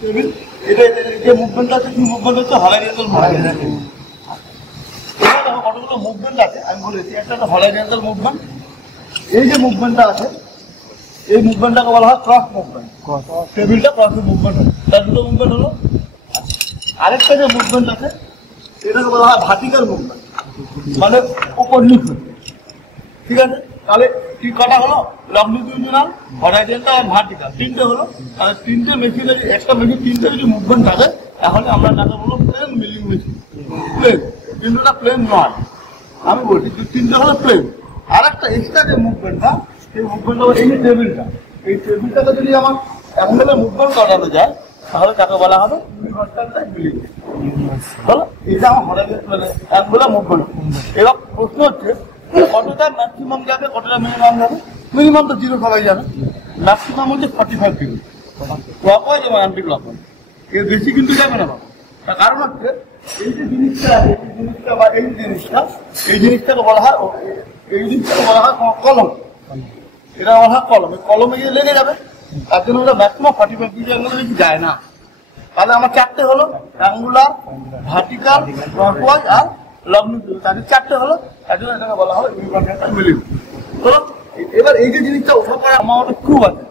Table এটা যে movement আছে কি মুভমেন্ট হচ্ছে হরাইজন্টাল মুভমেন্ট। এখানে দেখো কতগুলো মুভমেন্ট আছে আমি বলেছি, একটা হলো হরাইজন্টাল মুভমেন্ট। এই যে মুভমেন্টটা আছে এই মুভমেন্টটাকে বলা হয় ক্রস মুভমেন্ট। টেবিলটা ক্রস মুভমেন্ট হয়, তার দুটো মুভমেন্ট হলো। আরেকটা যে মুভমেন্ট আছে এটাকে বলা হয় ভার্টিক্যাল মুভমেন্ট, মানে উপর নিচে। ঠিক আছে, তাহলে কি কটা হলো? লংজিটিউডিনাল, হরাইজন্টাল আর ভার্টিক্যাল, তিনটে হলো। তাহলে তিনটে মেশিনের একটা মেশিন তিনটে যদি মুভমেন্ট থাকে তাহলে আমরা তাকে বলবো প্লেন মিলিং মেশিন। প্লেন, কিন্তু না প্লেন নয়, আমি বলছি তিনটে হলো প্লেন। আর একটা এক্সট্রা যে মুভমেন্টটা, সেই মুভমেন্টটা এই যে টেবিলটা, এই টেবিলটাকে যদি আমার অ্যাঙ্গেলে মুভমেন্ট করানো যায় তাহলে তাকে বলা হবে ইউনিভার্সাল টাইপ মিলিং বলো। এটা আমার হরাইজন্টাল অ্যাঙ্গুলার মুভমেন্ট। এবার প্রশ্ন হচ্ছে কতটা ম্যাক্সিমাম যাবে, কতটা মিনিমাম যাবে? মিনিমাম তো 0 সবাই যাবে, ম্যাক্সিমাম হচ্ছে 45 ডিগ্রি ক্লকওয়াইজ এবং অ্যান্টি ক্লকওয়াইজ, এর বেশি কিন্তু যাবে না বাবা। তার কারণ হচ্ছে এই যে জিনিসটা আছে, এই জিনিসটা বা এই জিনিসটাকে বলা হয়, এই জিনিসটাকে বলা হয় কলম। এটা বলা হয় কলম, এই কলমে গিয়ে লেগে যাবে, তার জন্য ওটা ম্যাক্সিমাম 45 ডিগ্রি অ্যাঙ্গেলে বেশি যায় না। তাহলে আমার চারটে হলো অ্যাঙ্গুলার, ভার্টিক্যাল, ক্লকওয়াইজ আর লংজিটিউড, তাদের চারটে হলো, তার জন্য এটাকে বলা হয় ইউনিভার্সাল মিলিং। তো এবার এই যে জিনিসটা ওঠার পরে আমার একটা স্ক্রু আছে,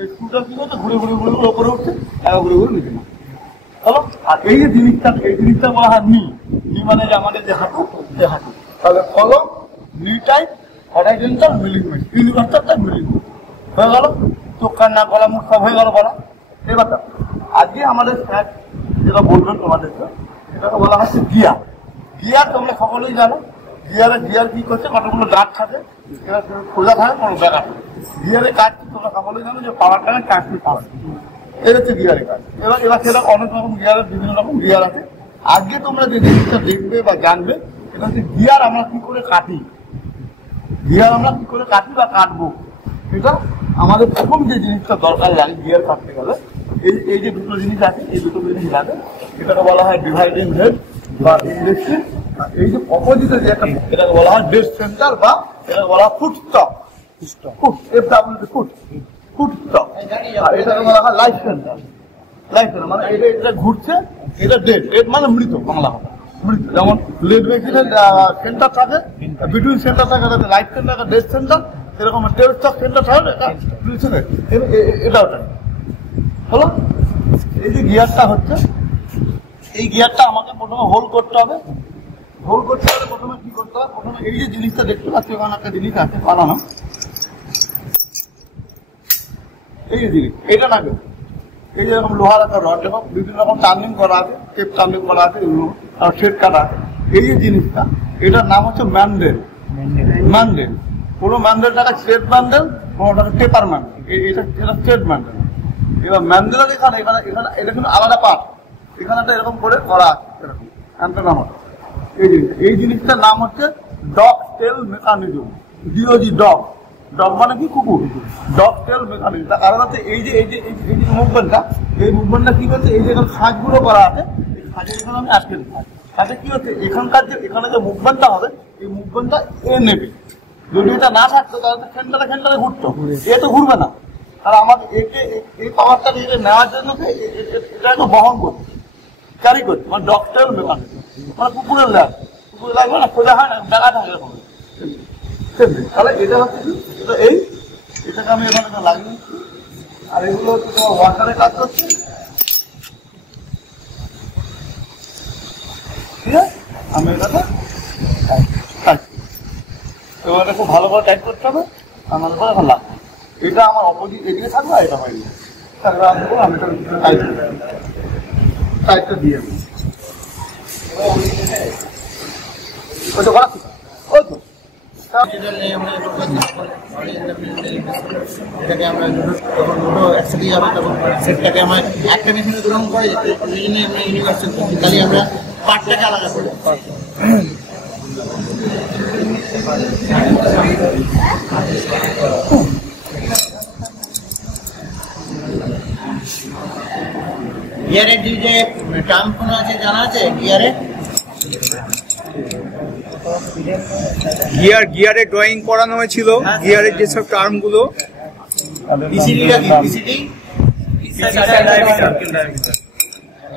এই স্ক্রুটা কি করছে ঘুরে ঘুরে ঘুরে ঘুরে ওপরে উঠছে, একবার ঘুরে ঘুরে নিচে নামছে। হলো, আর এই যে জিনিসটা, এই জিনিসটা বলা হয় নি মানে যে আমাদের যে হাঁটু, যে হাঁটু। তাহলে কলম, নি type, horizontal milling machine, universal type milling হয়ে গেল। চোখ কান নাক গলা মুখ সব হয়ে গেল বলা। এবার আজকে আমাদের স্যার যেটা বলবেন তোমাদেরকে, সেটাকে বলা হচ্ছে গিয়ার। গিয়ার তোমরা সকলেই জানো, গিয়ার কি করছে, কতগুলো দাঁত থাকে, এবার খোঁজা থাকে, কোনো ব্যাপার থাকে। গিয়ারের কাজ তোমরা সকলেই জানো যে পাওয়ারটাকে ট্রান্সমিট করা, এটা হচ্ছে গিয়ারের কাজ। এবার সেটা অনেক রকম গিয়ারের বিভিন্ন রকম গিয়ার আছে। আজকে তোমরা যে জিনিসটা দেখবে বা জানবে সেটা হচ্ছে গিয়ার আমরা কি করে কাটি, গিয়ার আমরা কি করে কাটি বা কাটবো। এটা আমাদের প্রথম যে জিনিসটা দরকার লাগে গিয়ার কাটতে গেলে, এই যে দুটো জিনিস আছে, এই দুটো জিনিস লাগে। এটাকে বলা হয় ডিভাইডিং হেড বা ইন্ডেক্সিং। এই যে অপোজিটে যে একটা, এটাকে বলা হয় ডেড সেন্টার বা এটাকে বলা হয় ফুট স্টপ, ফুট স্টপ। আর এটাকে বলা হয় লাইফ সেন্টার। লাইফ সেন্টার মানে এটা ঘুরছে, এটা ডেড, ডেড মানে মৃত, বাংলা কথা মৃত। যেমন লেড মেশিনের সেন্টার থাকে, বিটুইন সেন্টার থাকে লাইফ সেন্টার, ডেড সেন্টার, এরকম টেল স্টপ সেন্টার থাকে, এটা ওটা হলো। এই যে গিয়ারটা হচ্ছে, এই গিয়ারটা আমাকে প্রথমে হোল্ড করতে হবে। হোল্ড করতে হলে প্রথমে কি করতে হবে, প্রথমে এই যে জিনিসটা দেখতে পাচ্ছি ওখানে একটা জিনিস আছে বানানো, এই যে জিনিস এটা নাকি এই যে এরকম লোহার একটা রড, দেখো বিভিন্ন রকম টার্নিং করা আছে, টেপ টার্নিং করা আছে, আর শেড কাটা আছে। এই যে জিনিসটা, এটার নাম হচ্ছে ম্যান্ডেল। ম্যান্ডেল, কোনো ম্যান্ডেলটাকে স্ট্রেট ম্যান্ডেল, কোনোটাকে টেপার ম্যান্ডেল, এটা স্ট্রেট ম্যান্ডেল। এবার ম্যান্ডেলের এখানে এটা কিন্তু আলাদা পার্ট, এখানে একটা এরকম করে করা আছে, এরকম অ্যান্টেনা মতো। এই জিনিসটার নাম হচ্ছে ডগ টেল মেকানিজম, ডিওজি ডগ। ডগ মানে কি কুকুর, ডগ টেল মেকানিজম। তার কারণ হচ্ছে এই যে মুভমেন্টটা, এই মুভমেন্টটা কি করছে, এই যে এখানে খাঁজগুলো করা আছে, এই খাঁজের এখানে আমি আটকে দিচ্ছি। তাতে কি হচ্ছে, এখানকার যে এখানে যে মুভমেন্টটা হবে, এই মুভমেন্টটা এ নেবে। যদি এটা না থাকতো তাহলে সেন্টারে ঘুরতো, এ তো ঘুরবে না। আর আমাকে একে এই পাওয়ারটাকে নেওয়ার জন্য এটা একটা বহন করছে, ক্যারি করছে, মানে ডগ টেল মেকানিজম, মানে কুকুরের ল্যাব। কুকুরের লাগবে না, খোঁজা হয় না, দেখা থাকে এরকম। তাহলে এটা হচ্ছে কি, এটাকে আমি এখানে লাগিয়ে, আর এগুলো হচ্ছে তোমার ওয়াটারে কাজ করছে। ঠিক আছে, আমি এটাকে এবার এটা খুব ভালো করে টাইট করতে হবে, আমার উপর এখন লাগবে। এটা আমার অপোজিট এদিকে থাকবে, আর এটা বাইরে থাকবে। আমি টাইটটা দিয়ে দেবো, ওইটা করা ঠিক ওই তো। এটাকে আমরা যখন দুটো একসাথে যাবে তখন সেটটাকে আমরা একটা মেশিনে গ্রহণ করে ওই জন্যই আমরা ইউনিভার্সাল করছি, তাহলে আমরা পার্টটাকে আলাদা করি। গিয়ারের যে টার্ম কোনো আছে জানা আছে? গিয়ারে ড্রয়িং করানো হয়েছিল, গিয়ারের যেসব টার্ম গুলো।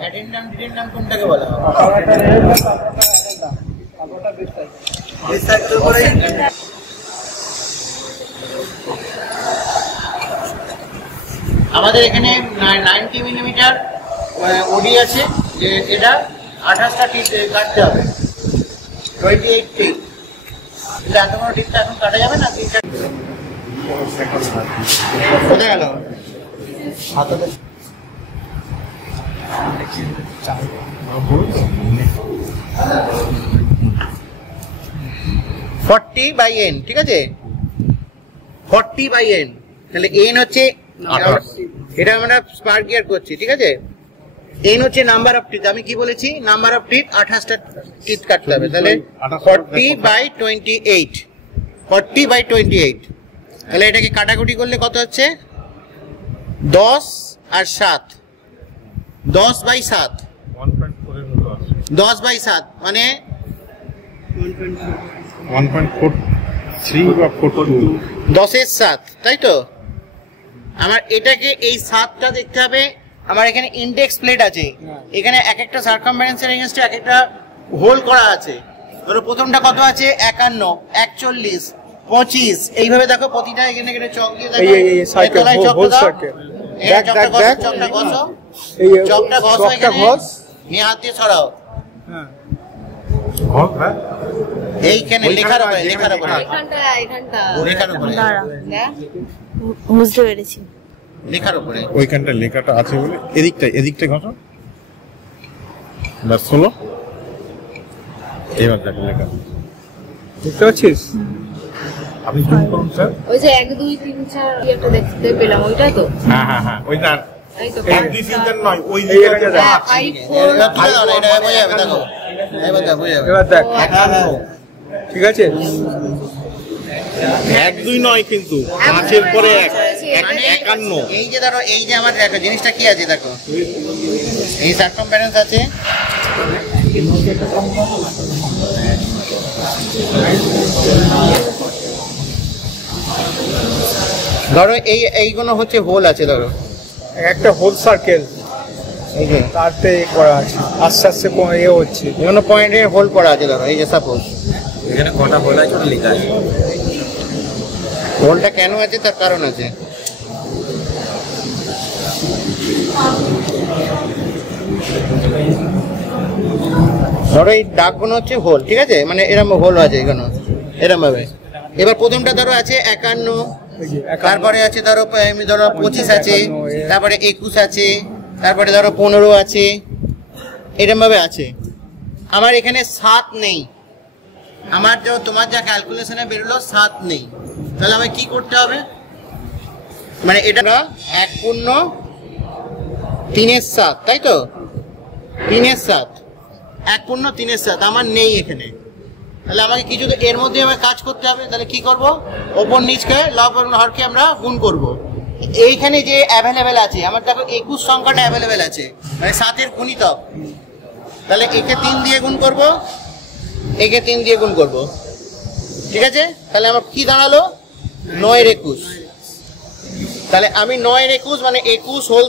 অ্যাডেন্ডাম ডিডেন্ডাম কোনটাকে বলা হয়? আমাদের এখানে 90 মিলিমিটার ওডি আছে, যে এটা 28টা টিপ কাটতে হবে, 28 টিপ। কিন্তু এত বড় টিপটা এখন কাটা যাবে না, 3টা কোথায় গেল? 40/n, ঠিক আছে, 40/n, তাহলে n হচ্ছে, এটা আমরা স্পার্ক গিয়ার করছি, ঠিক আছে। n হচ্ছে নাম্বার অফ টিথ, আমি কি বলেছি, নাম্বার অফ টিথ 28টা টিথ কাটতে হবে, তাহলে 40/28, 40/28, তাহলে এটাকে কাটাকুটি করলে কত হচ্ছে, 10 আর 7, 10/7, 10/7 মানে 1.43 বা 42, 10-এর 7, তাই তো। আমার এটাকে এই 7টা দেখতে হবে, আমার এখানে ইন্ডেক্স প্লেট আছে, এখানে এক একটা সার্কামফারেন্সের এগেইনস্টে এক একটা হোল করা আছে। ধরো প্রথমটা কত আছে, 51, 41, 25, এইভাবে দেখো প্রতিটা এখানে এখানে চক দিয়ে দেখো, এই তলায় চকটা দাও, এই চকটা ঘষো, চকটা ঘষো, এখানে নিয়ে হাত দিয়ে ছড়াও, এইখানে লেখার উপরে, লেখার উপরে, লেখার উপরে, বুঝতে পেরেছি, লেখার উপরে, ওইখানটা লেখাটা আছে বলে এদিকটা ঘটো, ব্যাস হলো। এবার দেখো লেখা বুঝতে পারছিস? আপনি জুম করুন স্যার। ওই যে 1 2 3 4 একটা দেখতে পেলাম, ওইটা তো, হ্যাঁ ওইটা এই তো এক দুই তিনটা নয়, ওই এই জায়গাটা দেখ। 5 4 এটা তুলে দাও না, এটা বোঝা যাবে, দেখো এবার দেখো, বোঝা যাবে। এবার দেখ, ঠিক আছে, 1-2 নয় কিন্তু 5-এর পরে 1, মানে 51। এই যে ধরো, এই যে আমার দেখো জিনিসটা কি আছে, দেখো এই সার্কামফারেন্স আছে, ধরো এইগুলো হচ্ছে হোল আছে, ধরো একটা হোল সার্কেল, এই যে তারতে করা আছে, আস্তে আস্তে এ হচ্ছে, বিভিন্ন পয়েন্টে হোল করা আছে, ধরো এই যে সাপোজ এখানে কটা হোল আছে ওটা লেখা আছে। হোলটা কেন আছে তার কারণ আছে। ধরো এই দাগগুলো হচ্ছে হোল, ঠিক আছে, মানে এরকম হোল আছে এখানে, এরকম ভাবে। এবার প্রথমটা ধরো আছে 51, তারপরে আছে ধরো 25 আছে, তারপরে 21 আছে, তারপরে ধরো 15 আছে, এরকম ভাবে আছে। আমার এখানে 7 নেই, আমার তোমার যা ক্যালকুলেশনে বেরোলো 7 নেই, তাহলে আমায় কি করতে হবে, মানে এটা 1.3/7, তাই তো, 3/7, 1.3/7 আমার নেই এখানে, তাহলে আমাকে কিছু তো এর মধ্যে আমার কাজ করতে হবে। তাহলে কি করব, ওপর নিচকে লব এবং হরকে আমরা গুণ করব। এইখানে যে অ্যাভেলেবেল আছে আমার, দেখো 21 সংখ্যাটা অ্যাভেলেবেল আছে, মানে 7-এর গুণিতক, তাহলে একে 3 দিয়ে গুণ করব, একে 3 দিয়ে গুণ করব, ঠিক আছে। তাহলে আমার কি দাঁড়ালো, 9-21, তাহলে আমি 9-21 মানে 21 হোল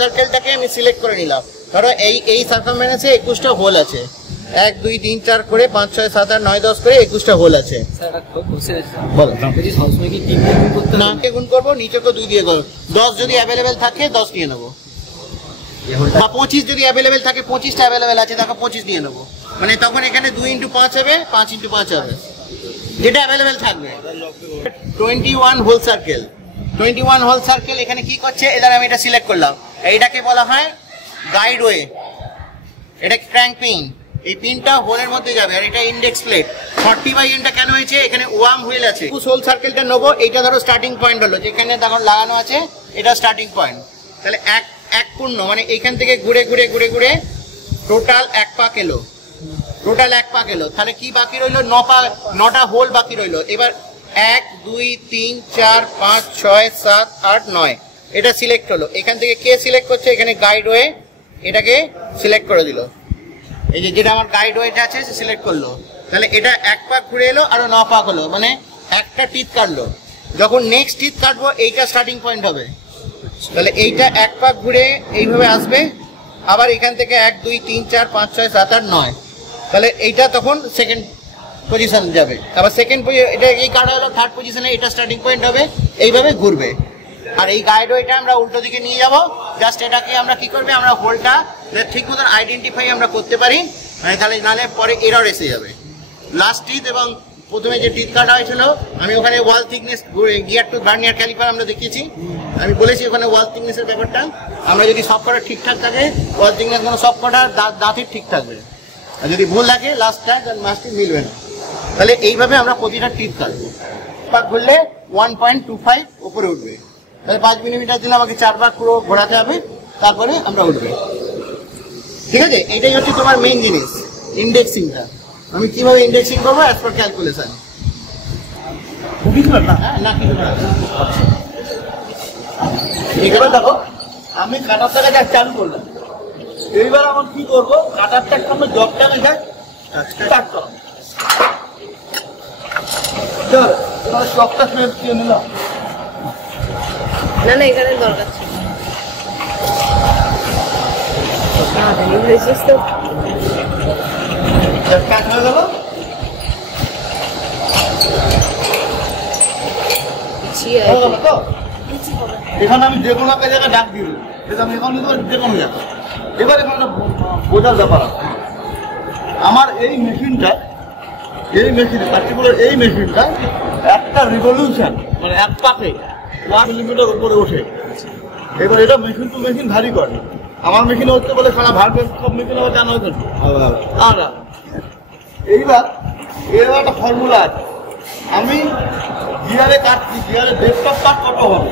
সার্কেলটাকে আমি সিলেক্ট করে নিলাম। ধরো এই সার্কামফারেন্সে 21টা হোল আছে, 1 2 3 4 করে 5 6 7 8 9 10 করে 21টা হোল আছে। বলো না, কে গুণ করবো, নিচেকে 2 দিয়ে করবো, 10 যদি অ্যাভেলেবেল থাকে 10 নিয়ে নেবো, বা 25 যদি অ্যাভেলেবেল থাকে, 25টা অ্যাভেলেবেল আছে, দেখো 25 নিয়ে নেবো, মানে তখন এখানে 2 × 5 হবে, 5 × 5 হবে, যেটা অ্যাভেলেবেল থাকবে। 21 হোল সার্কেল, 21 হোল সার্কেল এখানে কি করছে, এবার আমি এটা সিলেক্ট করলাম, এইটাকে বলা হয় গাইডওয়ে, এটা ক্র্যাঙ্ক পিন, এই পিনটা হোলের মধ্যে যাবে, আর এটা ইন্ডেক্স প্লেট। 40/n কেন হয়েছে, এখানে ওয়ার্ম হুইল আছে, হোল সার্কেলটা নেবো, এইটা ধরো স্টার্টিং পয়েন্ট হলো, যেখানে দেখো লাগানো আছে এটা স্টার্টিং পয়েন্ট, তাহলে এক পূর্ণ মানে এইখান থেকে ঘুরে ঘুরে ঘুরে ঘুরে টোটাল 1 পাক এলো, টোটাল 1 পাক এলো, তাহলে কি বাকি রইলো, 9টা হোল বাকি রইলো। এবার 1 2 3 4 5 6 7 8 9 এটা সিলেক্ট হলো, এখান থেকে কে সিলেক্ট করছে, এখানে গাইডওয়ে এটাকে সিলেক্ট করে দিল, এই যে যেটা আমার গাইডওয়েটা আছে সে সিলেক্ট করলো, তাহলে এটা 1 পাক ঘুরে এলো, আরো 9 পাক হলো, মানে একটা টিথ কাটলো। যখন নেক্সট টিথ কাটবো এইটা স্টার্টিং পয়েন্ট হবে, তাহলে এইটা এক পাক ঘুরে এইভাবে আসবে, আবার এখান থেকে 1 2 3 4 5 6 7 8 9, তাহলে এইটা তখন সেকেন্ড পজিশন যাবে। আবার সেকেন্ড এটা এই কার্ড হলো থার্ড পজিশনে, এটা স্টার্টিং পয়েন্ট হবে, এইভাবে ঘুরবে। আর এই গাইডওয়েটা আমরা উল্টো দিকে নিয়ে যাব, জাস্ট এটাকে আমরা কি করবে, আমরা হোলটা ঠিক মতন আইডেন্টিফাই আমরা করতে পারি, তাহলে নাহলে পরে এরর এসে যাবে। লাস্ট টিথ এবং প্রথমে যে টিথ কাটা হয়েছিল, আমি ওখানে wall thickness gear to vernier calliper আমরা দেখিয়েছি, আমি বলেছি ওখানে ওয়াল থিকনেসের ব্যাপারটা আমরা যদি সব কটা ঠিকঠাক থাকে, ওয়াল থিকনেস কোনো সব কটা দাঁতের ঠিক থাকবে, আর যদি ভুল থাকে লাস্টটা মাছটি মিলবে না। তাহলে এইভাবে আমরা প্রতিটা টিথ কাটবো। পাক ঘুরলে 1.25 উপরে উঠবে, তাহলে 5 মিলিমিটার দিলে আমাকে 4 বার পুরো ঘোরাতে হবে, তারপরে আমরা উঠবে। ঠিক আছে, এইটাই হচ্ছে তোমার মেইন জিনিস, ইন্ডেক্সিংটা। আমি কিভাবে ইন্ডেক্সিং করবো অ্যাজ পার ক্যালকুলেশন। এবার দেখো আমি কাটারটাকে যা চালু করলাম, এইবার আমার কি করবো, কাটারটা সামনে জবটা আমি যাই স্টার্ট করো, চকটা ফেলে নিলাম। না না, এখানে দরকার ছিল তো। কাজ হয়ে গেল। এখানে আমি যে কোনো একটা জায়গায় ডাক দিই, আমি এখন যে কোনো জায়গায়। এবার এখানে বোঝার ব্যাপার আছে, আমার এই মেশিনটা, এই মেশিন পার্টিকুলার এই মেশিনটা একটা রিভলিউশন মানে এক পাকে 1 মিলিমিটার উপরে ওঠে। এবার এটা মেশিন টু মেশিন ভারী করে, আমার মেশিনে হচ্ছে বলে সারা ভারতের সব মেশিনে হচ্ছে জানা হয়েছে। এইবার এর একটা ফর্মুলা আছে, আমি গিয়ারে কাটছি, গিয়ারে ডেস্কটপ কাট কত হবে,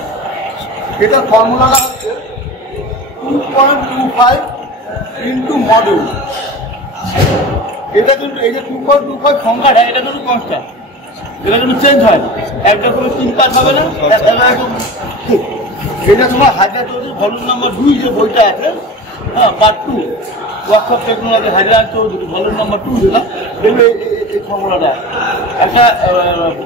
এটার ফর্মুলাটা হচ্ছে 2.25 ইন্টু মডিউল। এটা কিন্তু এই যে 2.25 সংখ্যাটা এটা কিন্তু কনস্ট্যান্ট, এটা কিন্তু চেঞ্জ হয় না, একটা করে 3 পাস হবে না, এটা তোমার হাজার চৌধুরী ভলিউম নাম্বার 2 যে বইটা আছে, হ্যাঁ পার্ট 2 ওয়ার্কশপ টেকনোলজি হাজার চৌধুরী ভলিউম নাম্বার 2 যেটা, দেখবে এই ফর্মুলাটা একটা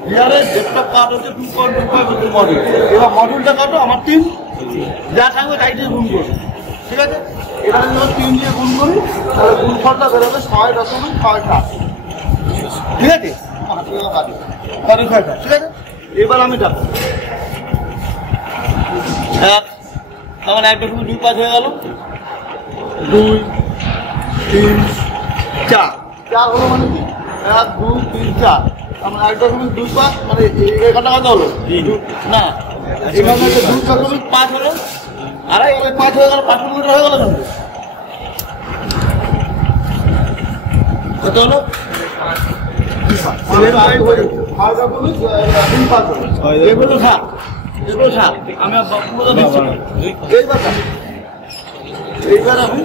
গিয়ারের ডেস্কটপ কাট হচ্ছে 2.25 মডিউল। এবার মডিউলটা কাটো আমার 3 যা থাকবে তাই দিয়ে গুণ করবে, ঠিক আছে। এখানে যখন 3 দিয়ে গুণ করি তাহলে গুণফলটা বেরোবে 6.67, ঠিক আছে, ঠিক আছে। এবার আমি ডাকবো 1, তখন 1.25 হয়ে গেল, 2 3 4, 4 হলো মানে কি 1 2 3 4, আমরা 1.25 মানে এখানটা কত হলো না, এখানে 2.5 হলো, আর এখানে 5 হয়ে গেল, 5 মিটার হয়ে গেল, কত হলো এগুলো থাক, এগুলো থাক, আমি পুরো দিচ্ছি। এইবার আমি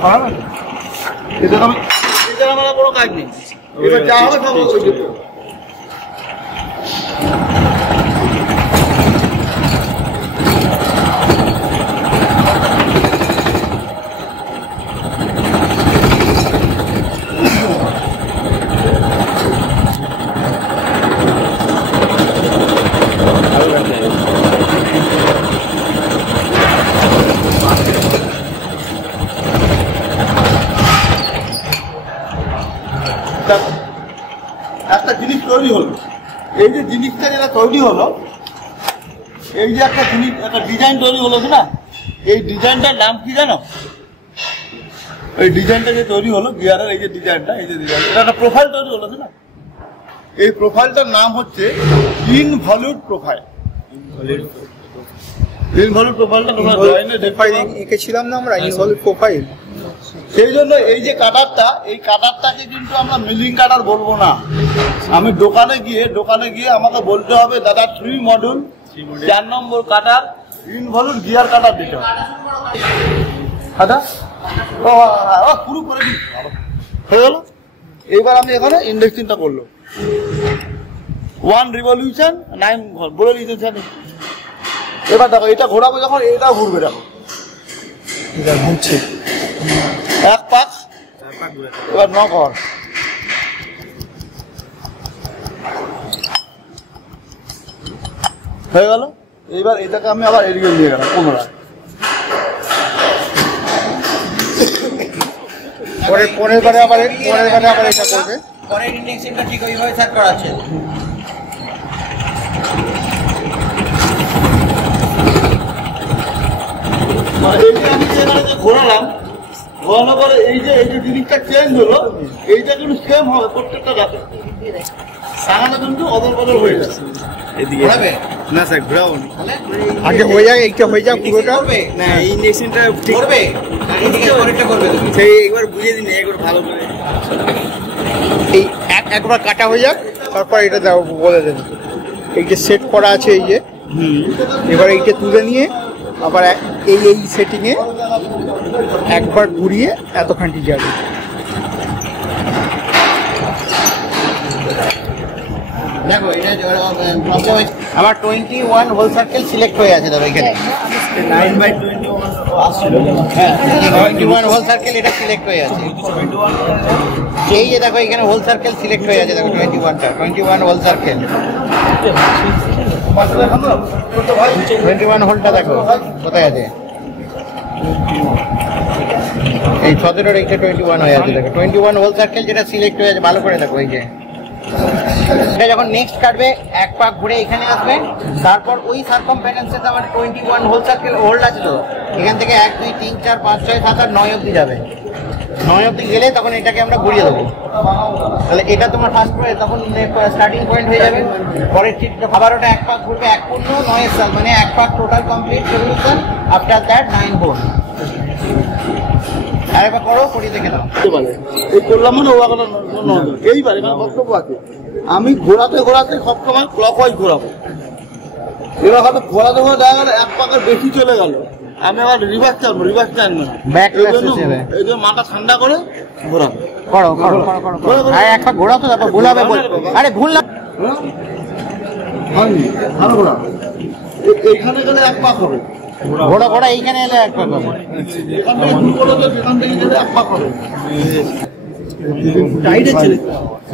খারাপ এটা আমি এটা আমার কোনো কাজ নেই, এবার যা হবে সব একটা জিনিস তৈরি হলো, এই যে জিনিসটা যেটা তৈরি হলো, এই যে একটা জিনিস একটা ডিজাইন তৈরি হলো না, এই ডিজাইনটার নাম কি জানো, এই ডিজাইনটা যে তৈরি হলো গিয়ারের, এই যে ডিজাইনটা, এই যে ডিজাইন, এটা একটা প্রোফাইল তৈরি হলো না, এই প্রোফাইলটার নাম হচ্ছে ইনভলিউট প্রোফাইল। ইনভলিউট প্রোফাইলটা তোমরা জয়েনে এঁকেছিলাম না আমরা, ইনভলিউট প্রোফাইল। সেই জন্য এই যে কাটারটা, এই কাটারটাকে কিন্তু আমরা মিলিং কাটার বলবো না, আমি দোকানে গিয়ে আমাকে বলতে হবে দাদা 3 মডিউল 4 নম্বর কাটার ইনভলিউট গিয়ার কাটার দিতে হবে। দাদা পুরো করে দিই হয়ে গেল। এইবার আমি এখানে ইন্ডেক্সিংটা করলো 1 রিভলিউশন 9 বলে দিয়েছেন। এবার দেখো এটা ঘোরাবো যখন এটাও ঘুরবে, দেখো এটা ঘুরছে 1 পাক, এবার 9 ঘর, হয়ে গেল। এইবার এটাকে আমি আবার এদিকে নিয়ে গেলাম পুনরায়। পরের বারে আবার এটা করবে। পরের ইন্ডেক্সিংটা ঠিক ওইভাবে সেট করা আছে। মানে এইটা আমি যে ঘোরালাম, ঘোরানোর পরে এই যে জিনিসটা চেঞ্জ হলো, এইটা কিন্তু সেম হবে প্রত্যেকটা গাছে। সাগানো কিন্তু অদল বদল হয়ে যাচ্ছে। ঘোরাবে না স্যার ঘোরাবনি, আগে হয়ে যাক, এইটা হয়ে যাক পুরোটা। না এই ইঞ্জেকশনটা ঠিক করবে, এইদিকে পরেরটা করবে তুমি। সেই একবার বুঝিয়ে দিন একবার ভালো করে। এই একবার কাটা হয়ে যাক, তারপর এটা দাও বলে দেবে। এই যে সেট করা আছে, এই যে এবার এইটা তুলে নিয়ে আবার এই সেটিংয়ে একবার ঘুরিয়ে এতখানটি যাবে। দেখো এটা প্রবলেম আমার 21 হোল সার্কেল সিলেক্ট হয়ে আছে। দেখো এখানে 21 হোল সার্কেল এটা সিলেক্ট হয়ে আছে। এই যে দেখো এখানে হোল সার্কেল সিলেক্ট হয়ে আছে। দেখো 21 হোল সার্কেল, 21 হোলটা দেখো কোথায় আছে। এই 17 এইটা 21 হয়ে আছে। দেখো 21 হোল সার্কেল যেটা সিলেক্ট হয়ে আছে, ভালো করে দেখো। এই যে এটা যখন নেক্সট কাটবে এক পাক ঘুরে এখানে আসবে, তারপর ওই সার্কামফারেন্সে আমার 21 হোল সার্কেল হোল্ড আছে। তো এখান থেকে 1 2 3 4 5 6 7 8 9 অবধি যাবে। 9 অবধি গেলে তখন এটাকে আমরা ঘুরিয়ে দেবো। তাহলে এটা তোমার ফার্স্ট করে তখন স্টার্টিং পয়েন্ট হয়ে যাবে। পরের ঠিক আবার ওটা এক পাক ঘুরবে, 1 পূর্ণ 9 সাল, মানে এক পাক total complete solution. After that 9 hole. আরেকবার করো, করি দেখে দাও। এই করলাম মানে এইবার এখানে বক্তব্য আছে, আমি ঘোরাতে ঘোরাতে সবসময় ক্লকওয়াইজ ঘোরাবো। এবার হয়তো ঘোরাতে ঘোরা দেখা গেল এক পাকের বেশি চলে গেল, আমি আবার রিভার্স টানবো, রিভার্স টানবো না। এই জন্য মাথা ঠান্ডা করে ঘোরাবো। করো করো করো। আরে এক পাক ঘোরাও তো, তারপর ঘুরাবে। আরে ঘুরলাম ভালো ঘোরা। এইখানে গেলে এক পাক হবে, ঘোড়া ঘোড়া এইখানে এলে এক পাক হবে। এখান থেকে শুরু করলে তো এখান থেকে গেলে এক পাক হবে।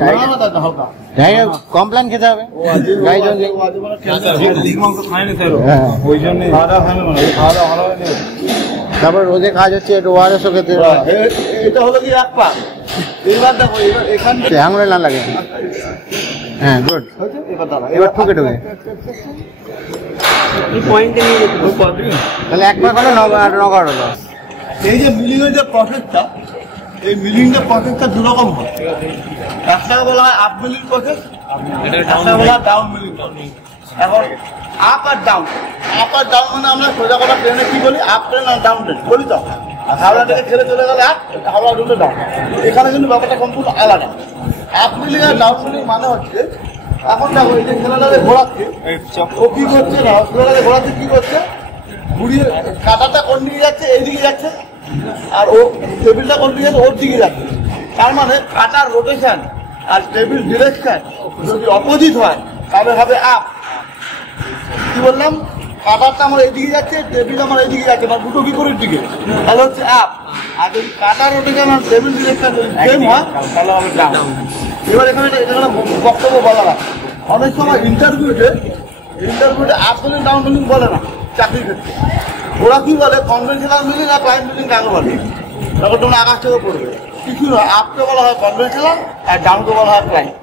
হালকা কমপ্লেন খেতে হবে। তারপর রোজে কাজ হচ্ছে, একটু ওয়ারেসও খেতে হবে। এটা হলো কি এক পাক। এইবার দেখো, এবার এখান থেকে আঙুলে না লাগে। হ্যাঁ গুড। এবার দাঁড়া, এবার ঠুকে ঠুকে তাহলে এক পাক হলো, নগর হলো। এই যে মিলিং এর যে প্রসেসটা, এই মিলিং এর প্রসেসটা দু রকম হয়। একটাকে বলা হয় আপ মিলিং প্রসেস, একটাকে বলা হয় ডাউন মিলিং প্রসেস। এখন আপ আর ডাউন, আপ আর ডাউন মানে আমরা সোজা কথা ট্রেনে কি বলি, আপ ট্রেন আর ডাউন ট্রেন বলি। তো হাওড়া থেকে ছেড়ে চলে গেলে আপ, হাওড়া রুটে ডাউন। এখানে কিন্তু ব্যাপারটা সম্পূর্ণ আলাদা। আপ মিলিং আর ডাউন মিলিং মানে হচ্ছে, এখন দেখো এই যে ছেলেটাকে ঘোরাচ্ছে, ও কি করছে না, ছেলেটাকে ঘোরাচ্ছে কি করছে, ঘুরিয়ে কাঁটাটা কোন দিকে যাচ্ছে, এইদিকে যাচ্ছে, আর ও টেবিলটা কোন দিকে যাচ্ছে, ওর দিকে যাচ্ছে। তার মানে কাঁটার রোটেশন আর টেবিল ডিরেকশন যদি অপোজিট হয় তাহলে হবে আপ। কি বললাম, কাঁটারটা আমার এইদিকে যাচ্ছে, টেবিল আমার এইদিকে যাচ্ছে, মানে দুটো বিপরীত দিকে, তাহলে হচ্ছে আপ। আর যদি কাঁটার রোটেশন আর টেবিল ডিরেকশন যদি সেম হয় তাহলে হবে ডাউন। এবার এখানে বক্তব্য বলা হয়, অনেক সময় ইন্টারভিউতে আপ মিলিং ডাউন মিলিং বলে না চাকরির ক্ষেত্রে। ওরা কি বলে, কনভেনশনাল মিলিং আর ক্লায়েন্ট মিলিং কাকে বলে, তখন তোমরা আকাশ থেকে পড়বে। কিছু নয়, আপকে বলা হয় কনভেনশনাল আর ডাউনকে বলা হয় ক্লায়েন্ট।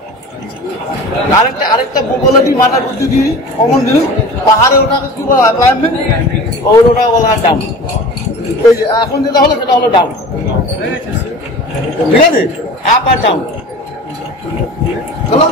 আরেকটা ভূগোলটি মাথার বুদ্ধি দিই, কমন দিই, পাহাড়ে ওটাকে কি বলা হয় ক্লায়েন্ট, ওটাকে বলা হয় ডাউন। এই যে এখন যেটা হলো সেটা হলো ডাউন, ঠিক আছে, আপ আর ডাউন। চলো।